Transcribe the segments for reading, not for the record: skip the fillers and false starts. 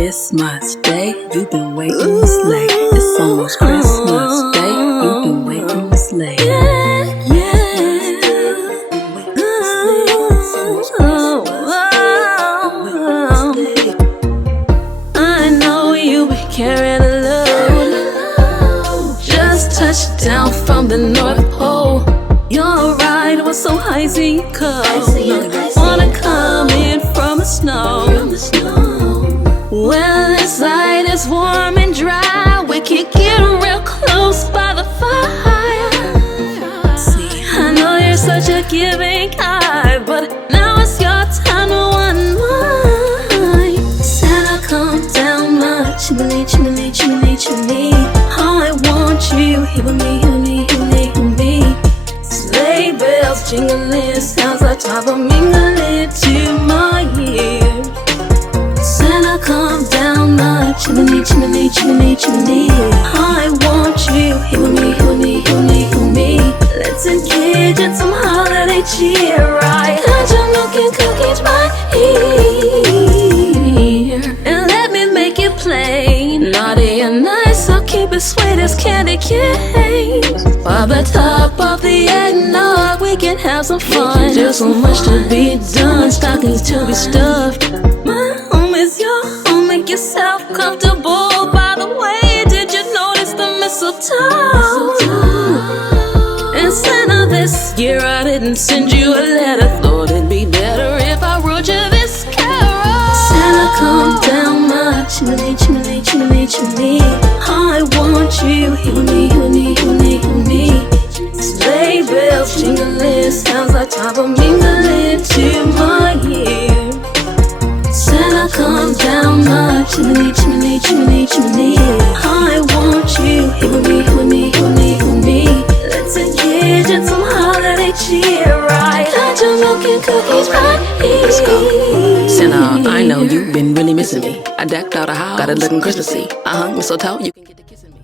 Christmas Day, you've been waiting this late. It's almost Christmas Day, you've been waiting this late. I know you be carrying a load. Just touched down from the North Pole. Your ride was so icy cold. Wanna come in from the snow. Well, inside it's warm and dry. We can get real close by the fire. See, I know you're such a giving guy, but now it's your time to unwind. Santa, come down my chimney, chimney, chimney, chimney. I want you here with me, here with me, here with me, here with me. Sleigh bells jingling, sounds like top of mingling to my ears. Santa, come down my chimney, chimney, chimney, chimney. I want you here with me, here with me, here with me, here with me. Let's engage in some holiday cheer. I got your milk and cookies right here, and let me make it plain. Naughty and nice, I'll keep it sweet as candy canes. By the top of the eggnog, we can have some fun. There's so much to be done, stockings to be stuffed. My home is your home, make yourself comfortable. By the way, did you notice the mistletoe? And Santa, this year I didn't send you a letter. Thought it'd be better if I wrote you this carol. Santa, come down my chimney, chimney, chimney, chimney. I want you here with me, here with me, here with me, here with me. Sleigh bells jingling, sounds like top of mingling to my ear. Santa, come down my chimney, chimney, chimney, chimney. I want you here with me, here with me, here with me, here with me. Let's engage in some holiday cheer. I got your milk and cookies right here. Let's go. Santa, I know you've been really missing me. I decked out a house, got it looking Christmassy. I hung mistletoe, you can get to kissing me.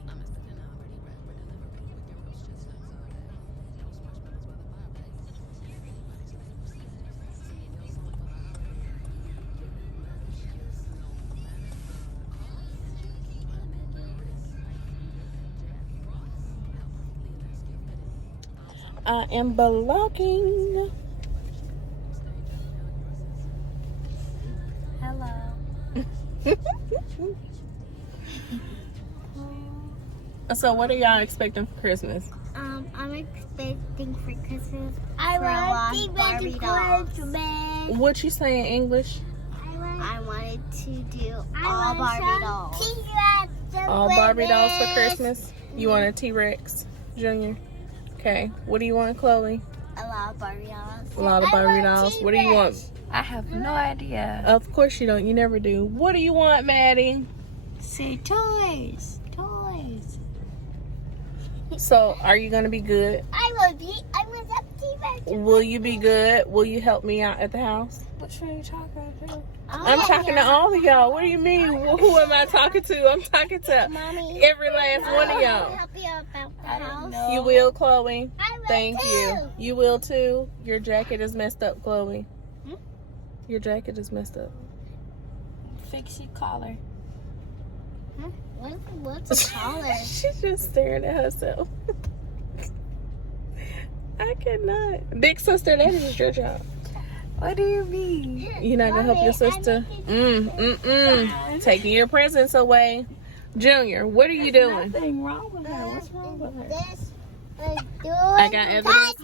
I am vlogging. Hello. So what are y'all expecting for Christmas? I'm expecting for Christmas. I want Barbie dolls. What you say in English? I wanted to do all Barbie dolls. All Barbie dolls for Christmas? You want a T-Rex Junior? Okay. What do you want, Chloe? A lot of Barbie dolls. A lot of Barbie dolls. What do you want? I have no idea. Of course you don't. You never do. What do you want, Maddie? See, toys. So, are you going to be good? I want a T-Rex. Will you be good? Will you help me out at the house? Which one are you talking to? I'm talking to all of y'all. What do you mean? Who am I talking to? I'm talking to Mommy, every last one of I'll y'all. help you about the I don't house. know. You will, Chloe? I will Thank too. you. You will too. Your jacket is messed up, Chloe. Hmm? Your jacket is messed up. Fix your collar. Huh? What's a collar? She's just staring at herself. I cannot. Big sister, that is your job. What do you mean? You're not gonna help your sister? Taking your presents away. Junior, what are you doing? Nothing wrong with her. What's wrong with her? I got evidence.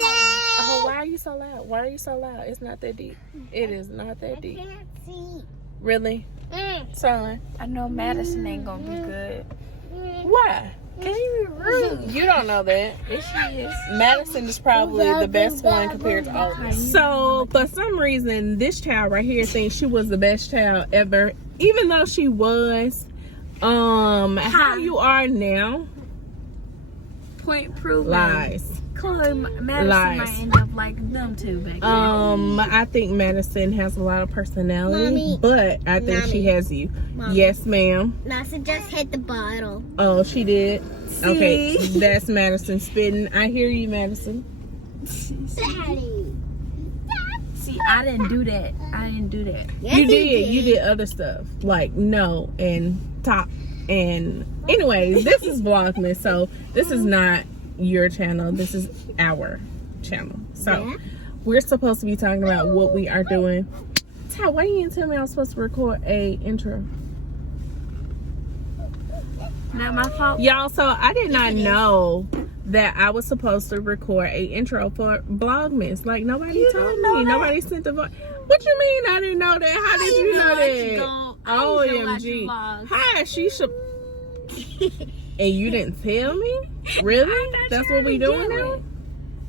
Oh, why are you so loud? Why are you so loud? It's not that deep. It is not that I deep. can't see. Really? Son, I know Madison ain't gonna be good. why? Can you be rude? You don't know that. Yes, she is. Madison is probably the best one compared to all of us. So, for some reason, this child right here thinks she was the best child ever. Even though she was, how you are now, Point proven. lies. Chloe, Madison Lies. might end up like them two back then. I think Madison has a lot of personality, Mommy. but I think she has you. Mommy. Yes, ma'am. Madison just hit the bottle. Oh, she did? Okay, See? that's Madison spitting. I hear you, Madison. Daddy. See, See, I didn't do that. Yes, You did. You did other stuff like no and top and anyways. This is Vlogmas, so this is not your channel. This is our channel. So we're supposed to be talking about what we are doing. Ty, why you didn't tell me I was supposed to record a intro? Not my fault. Y'all, so I did not know that I was supposed to record a intro for Vlogmas. Like nobody told me. Nobody sent the voice. What you mean I didn't know that? How did you know that? OMG. Hi, she should. And you didn't tell me? Really? That's what we doing now?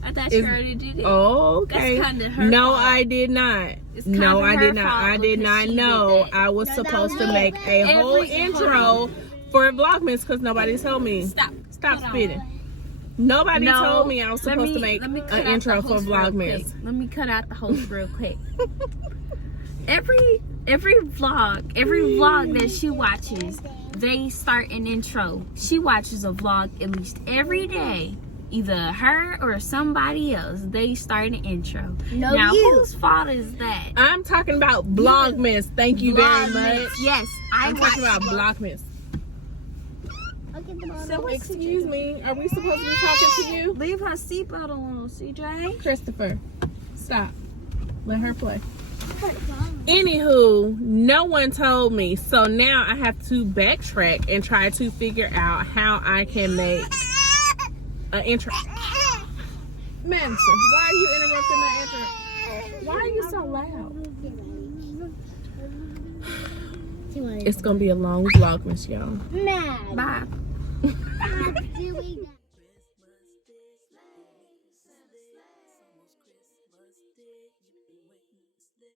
I thought you already did it. Oh, okay. That's kinda her no, fault. I did not. No, I did not. I did not know I was supposed to make a whole intro for Vlogmas because nobody told me. Stop spitting. Nobody told me I was supposed to make an intro for Vlogmas. Let me cut out the host real quick. Every vlog that she watches, they start an intro. She watches a vlog at least every day. Either her or somebody else. They start an intro. Now, whose fault is that? I'm talking about Vlogmas. Thank you very much. Yes, I'm talking about Vlogmas. So Excuse me, are we supposed to be talking to you? Leave her seatbelt alone, CJ. Christopher, stop. Let her play. Anywho, no one told me, so now I have to backtrack and try to figure out how I can make an intro. Madison, why are you interrupting my intro? Why are you so loud? It's gonna be a long Vlogmas, y'all. Bye. Doing